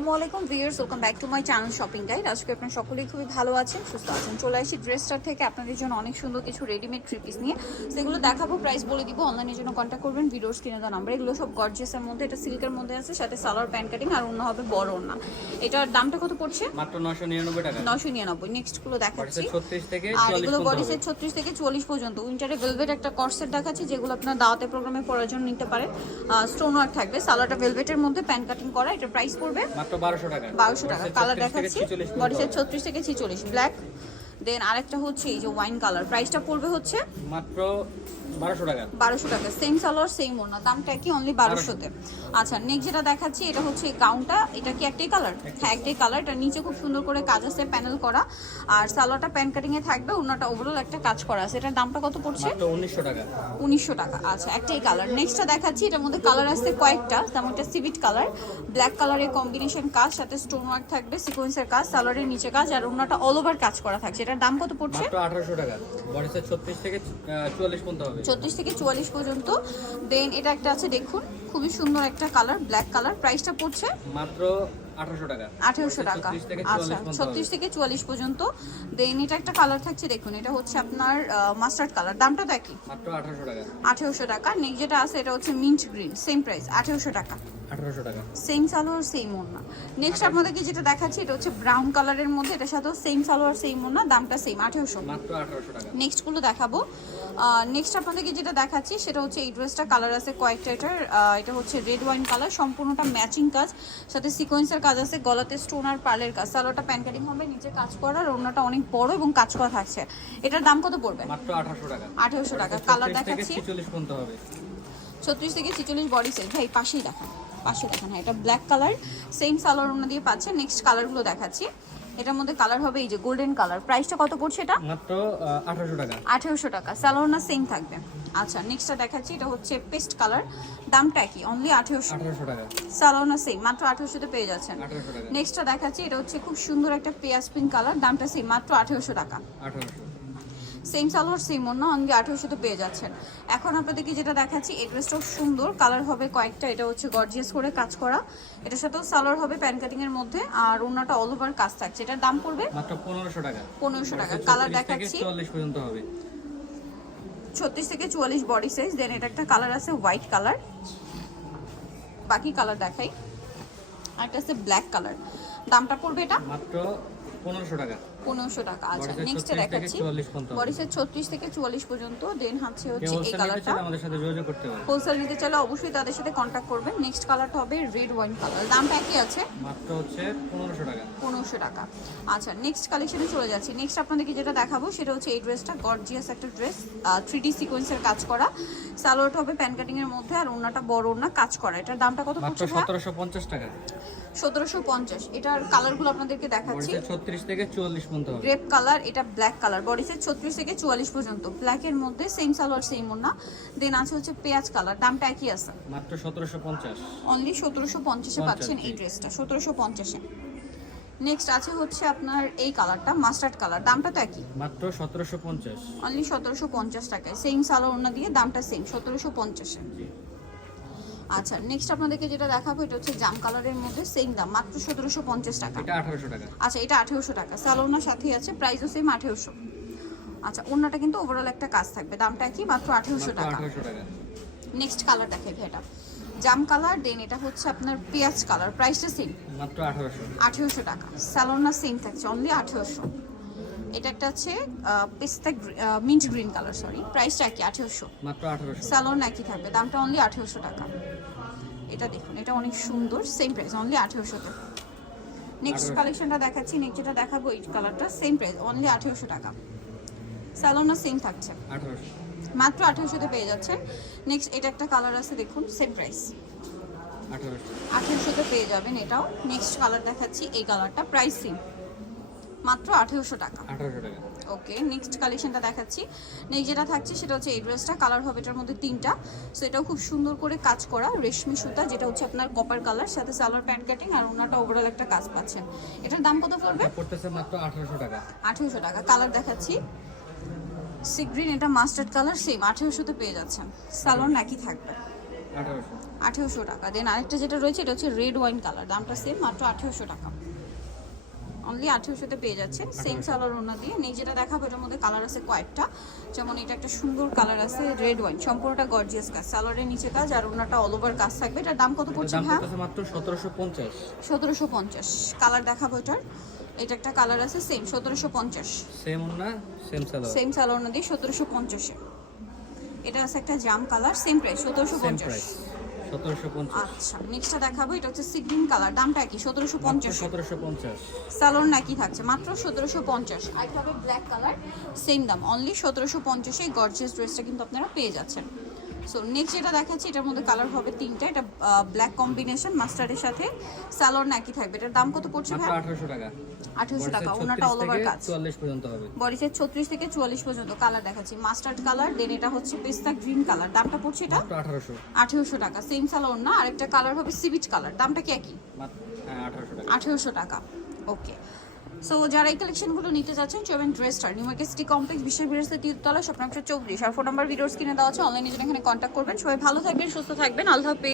আসসালামাইকুম viewers, welcome back to my channel shopping guide. আজকে আপনারা সকলেই খুবই ভালো আছেন, সুস্থ আছেন। চলে আসি ড্রেসটার থেকে আপনাদের জন্য অনেক সুন্দর কিছু রেডিমেড থ্রি পিস নিয়ে, সেগুলো দেখাবো, প্রাইস বলে দিব। অনলাইনের জন্য কন্ট্যাক্ট করবেন ভিডিওর স্ক্রিনে দেওয়া নাম্বার। এগুলো সব গর্জিয়াসের মধ্যে, এটা সিল্কের মধ্যে আছে, সাথে সালোয়ার প্যান্ট কাটিং আর অন্য হবে বড় ওড়না। এটার দামটা কত পড়ছে? মাত্র 999 টাকা। 999। নেক্সট গুলো দেখাচ্ছি, 36 থেকে 44 আর এগুলো বডিসের 36 থেকে 44 পর্যন্ত। উইন্টারে ভেলভেট একটা কর্সেট দেখাচ্ছি, যেগুলো আপনার দাওয়াতে প্রোগ্রামে পরার জন্য নিতে পারেন। স্টোন ওয়ার্ক থাকবে, সালোয়ারটা ভেলভেটের মধ্যে, প্যান্ট কাটিং করা। এটার প্রাইস পড়বে মাত্র 1200 টাকা। 1200 টাকা। কালার দেখাচ্ছি, বডিসের 36 থেকে 46 ব্ল্যাক। দেন আরেকটা হচ্ছে এই যে ওয়াইন কালার, প্রাইসটা পড়বে হচ্ছে মাত্র 1200 টাকা। 1200 টাকা। সেম সালোয়ার সেম ওড়না, দামটা কি অনলি 1200 তে। আচ্ছা, নেক্সট যেটা দেখাচ্ছি এটা হচ্ছে গাউনটা। এটা কি একটাই কালার? হ্যাঁ, একটাই কালার। এটা নিচে খুব সুন্দর করে কাজ আছে, প্যানেল করা, আর সালোয়ারটা প্যান্ট কাটিং এ থাকবে, ওড়নাটা ওভারঅল একটা কাজ করা আছে। এটার দামটা কত পড়ছে? মাত্র 1900 টাকা। 1900 টাকা। আচ্ছা, একটাই কালার। নেক্সটটা দেখাচ্ছি, এটার মধ্যে কালার আছে কয়েকটা, যেমন এটা সিভিট কালার, ব্ল্যাক কালারের কম্বিনেশন কাজ, সাথে স্টোন ওয়ার্ক থাকবে, সিকোয়েন্সের কাজ, সালোয়ারের নিচে কাজ, আর ওড়নাটা অল ওভার কাজ করা থাকছে। এটার দাম কত পড়ছে? মাত্র 1800 টাকা। বডিসের 36 থেকে 44 পর্যন্ত হবে। 34 থেকে 44 পর্যন্ত। দেন এটা একটা আছে, দেখুন খুবই সুন্দর একটা কালার, ব্ল্যাক কালার। প্রাইসটা পড়ছে মাত্র 1800 টাকা। 1800 টাকা। আচ্ছা, 36 থেকে 44 পর্যন্ত। দেন এটা একটা কালার থাকছে, দেখুন এটা হচ্ছে আপনার মাস্টার্ড কালার, দামটা তো একই, মাত্র 1800 টাকা। 1800 টাকা। নেক্সট যেটা আছে এটা হচ্ছে মিন্ট গ্রিন, সেম প্রাইস 1800 টাকা। 1800 টাকা। সেম সালোয়ার সেম ওড়না। নেক্সট আপনাদেরকে যেটা দেখাচ্ছি এটা হচ্ছে ব্রাউন কালারের মধ্যে, এটার সাথেও সেম সালোয়ার সেম ওড়না, দামটা সেম 1800। মাত্র 1800 টাকা। নেক্সট গুলো দেখাবো। নেক্সট আপনাদেরকে যেটা দেখাচ্ছি সেটা হচ্ছে এই ড্রেসটা, কালার আছে কয়েকটা। এটা হচ্ছে রেড ওয়াইন কালার, সম্পূর্ণটা ম্যাচিং কাজ, সাথে সিকোয়েন্সের কাজ আছে, গলাতে স্টোন আর পার্লের কাজ। সালোয়ারটা প্যান্ট কাটিং হবে, নিচে কাজ করা, আর ওড়নাটা অনেক বড় এবং কাজ করা থাকছে। এটার দাম কত পড়বে? মাত্র 1800 টাকা। 1800 টাকা। কালার দেখাচ্ছি, 46 পর্যন্ত হবে। 36 থেকে 46 বডি সাইজ। ভাই পাশেই দেখান, পাশে দেখান। হ্যাঁ, এটা ব্ল্যাক কালার, সেম সালোয়ার ওড়না দিয়ে পাচ্ছে। নেক্সট কালারগুলো দেখাচ্ছি, এটার মধ্যে কালার হবে এই যে গোল্ডেন কালার। প্রাইসটা কত পড়ছে এটা? মাত্র 1800 টাকা। 1800 টাকা। সালোয়ার না সেম থাকবে। আচ্ছা, নেক্সটটা দেখাচ্ছি, এটা হচ্ছে পেস্ট কালার, দামটা কি অনলি 1800। 1800 টাকা। সালোয়ার না সেম, মাত্র 1800 তে পেয়ে যাচ্ছেন। 1800 টাকা। নেক্সটটা দেখাচ্ছি, এটা হচ্ছে খুব সুন্দর একটা পেঁয়াজ পিঙ্ক কালার, দামটা সেম, মাত্র 1800 টাকা। 1800। সেম সালোয়ার সেম ওড়না, অনলি 1800 তে পেয়ে যাচ্ছেন। এখন আপনাদেরকে যেটা দেখাচ্ছি, এই ড্রেসটাও সুন্দর, কালার হবে কয়েকটা। এটা হচ্ছে গর্জিয়াস করে কাজ করা, এটার সাথেও সালোয়ার হবে প্যান্ট কাটিং এর মধ্যে, আর ওড়নাটা অল ওভার কাজ থাকছে। এটার দাম পড়বে মাত্র 1500 টাকা। 1500 টাকা। কালার দেখাচ্ছি, 44 পর্যন্ত হবে। 36 থেকে 44 বডি সাইজ। দেন এটা একটা কালার আছে হোয়াইট কালার, বাকি কালার দেখাই। আর একটা আছে ব্ল্যাক কালার, দামটা পড়বে এটা মাত্র 1500 টাকা। 1500 টাকা। আচ্ছা, নেক্সট দেখাচ্ছি, বডিসের 36 থেকে 44 পর্যন্ত। দেন হচ্ছে এই কালারটা, আমাদের সাথে যোগাযোগ করতে পারেন। হোলসেল নিতে চাইলে অবশ্যই তাদের সাথে কন্ট্যাক্ট করবেন। নেক্সট কালারটা হবে রেড ওয়াইন কালার, দামটা একই আছে, মাত্র হচ্ছে 1500 টাকা। 1500 টাকা। আচ্ছা, নেক্সট কালেকশনে চলে যাচ্ছি। নেক্সট আপনাদেরকে যেটা দেখাবো সেটা হচ্ছে এই ড্রেসটা, গর্জিয়াস একটা ড্রেস, 3D সিকোয়েন্সের কাজ করা, সালোয়ারটা হবে প্যান্ট কাটিং এর মধ্যে, আর ওড়নাটা বড় ওড়না কাজ করা। এটার দামটা কত মাত্র পড়ছে? 1750 টাকা। 1750। এটার কালারগুলো আপনাদেরকে দেখাচ্ছি, 36 থেকে 44 পর্যন্ত হবে। গ্রেপ কালার, এটা ব্ল্যাক কালার, বডিসের 36 থেকে 44 পর্যন্ত, ব্ল্যাকের মধ্যে সেম সালোয়ার সেম ওড়না। দেন আছে হচ্ছে পেঁয়াজ কালার, দামটা একই আছে, মাত্র 1750। অনলি 1750 এ পাচ্ছেন এই ড্রেসটা, 1750 এ। নেক্সট আছে হচ্ছে আপনার এই কালারটা, মাস্টার্ড কালার, দামটা তো একই, মাত্র 1750। অনলি 1750 টাকায়, সেম সালোয়ার ওড়না দিয়ে, দামটা সেম 1750 এ। আচ্ছা, নেক্সট আপনাদেরকে যেটা দেখাবো এটা হচ্ছে জাম কালারের মধ্যে, সেম দাম, মাত্র 1750 টাকা। এটা 1800 টাকা। আচ্ছা, এটা 1800 টাকা। সালোয়ার সাথেই আছে, প্রাইসও সেম 1800। আচ্ছা, ওড়নাটা কিন্তু ওভারঅল একটা কাজ থাকবে, দামটা কি মাত্র 1800 টাকা। 1800 টাকা। নেক্সট কালার দেখাই এটা জাম কালার। দেন এটা হচ্ছে আপনার পেঁয়াজ কালার, প্রাইসটা সেম, মাত্র 1800। 1800 টাকা। সালোয়ার সেম থাকছে, অনলি 1800। এটা একটা আছে পেস্তা মিন্ট গ্রিন কালার, সরি, প্রাইসটা কি 1800, মাত্র 1800। সালোয়ার একই থাকবে, দামটা অনলি 1800 টাকা। এটা দেখুন, এটা অনেক সুন্দর, সেম প্রাইস, অনলি 1800 টাকা। নেক্সট কালেকশনটা দেখাচ্ছি, নেক্সট যেটা দেখাবো এই কালারটা, সেম প্রাইস, অনলি 1800 টাকা। সালোয়ার সেম থাকছে, 1800। মাত্র 1800 তে পেয়ে যাচ্ছেন। নেক্সট এটা একটা কালার আছে, দেখুন সেম প্রাইস, 1800। 1800 তে পেয়ে যাবেন এটাও। নেক্সট কালার দেখাচ্ছি, এই কালারটা, প্রাইস সেম, মাত্র 1800 টাকা। 1800 টাকা। ওকে, নেক্সট কালেকশনটা দেখাচ্ছি। নেক্সট যেটা থাকছে সেটা হচ্ছে এই ড্রেসটা, কালার হবে এটার মধ্যে 3টা। সো এটাও খুব সুন্দর করে কাজ করা, রেশমি সুতা, যেটা হচ্ছে আপনার কপার কালার, সাথে সালোয়ার প্যান্ট কাটিং, আর ওনাটা ওভারঅল একটা কাজ পাচ্ছেন। এটার দাম কত পড়বে? এটা পড়তেছে মাত্র 1800 টাকা। 1800 টাকা। কালার দেখাচ্ছি, সি গ্রিন, এটা মাস্টার্ড কালার, সেম 1800 তে পেয়ে যাচ্ছেন। সালোয়ার নাকি থাকবে, 1800 1800 টাকা। দেন আরেকটা যেটা রয়েছে এটা হচ্ছে রেড ওয়াইন কালার, দামটা সেম, মাত্র 1800 টাকা। অনলি 1800-তে পেয়ে যাচ্ছেন সেম সালোয়ার ওড়না দিয়ে। নেই যেটা দেখাবো এটার মধ্যে কালার আছে কয়েকটা, যেমন এটা একটা সুন্দর কালার আছে রেড ওয়াইন, সম্পূর্ণটা গর্জিয়াস কাজ, সালোয়ারের নিচে কাজ আর ওড়নাটা অল ওভার কাজ থাকবে। এটার দাম কত পড়ছে দাম হ্যাঁ? পড়তেছে মাত্র 1750। 1750। কালার দেখাবো এটার, এটা একটা কালার আছে সেম 1750, সেম না সেম সালোয়ার, সেম সালোয়ার না দিয়ে 1750-এ। এটা আছে একটা জাম colour, same price same 1750। Price 1750। আচ্ছা নেক্সটটা দেখাবো, এটা হচ্ছে সি গ্রিন কালার, দামটা কি 1750। 1750। সালোয়ার নাকি থাকছে মাত্র 1750। আরেকটা হবে ব্ল্যাক কালার, সেম দাম অনলি 1750-এ। গর্জিয়াস ড্রেসটা কিন্তু আপনারা পেয়ে যাচ্ছেন। সো নেক্সট যেটা দেখাচ্ছি এটার মধ্যে কালার হবে তিনটা, এটা ব্ল্যাক কম্বিনেশন মাস্টার্ডের সাথে, সালোয়ার নাকি থাকবে। এটার দাম কত পড়ছে মাত্র ভাই? 1800 টাকা। 1800 টাকা। ওনাটা অল ওভার কাজ, 44 পর্যন্ত হবে। বডি সাইজ 36 থেকে 44 পর্যন্ত। কালার দেখাচ্ছি মাস্টার্ড কালার, দেন এটা হচ্ছে পেস্তা গ্রিন কালার, দামটা পড়ছে এটা মাত্র 1800। 1800 টাকা। সেম সালোয়ার না, আরেকটা কালার হবে সিভিট কালার, দামটা কি একই? মাত্র 1800 টাকা। 1800 টাকা। ওকে, সো যারা এই কালেকশনগুলো নিতে চাচ্ছেন চলবেন ড্রেসটার নিউ মার্কেট সিটি কমপ্লেক্স বিশ্বের বিরাসতে তিরতলা, স্বপ্ন 34। আর ফোন নাম্বার ভিডিওস কিনে দেওয়া আছে, অনলাইনে জন্য এখানে কন্ট্যাক্ট করবেন। সবাই ভালো থাকবেন, সুস্থ থাকবেন, আল্লাহ হাফেজ।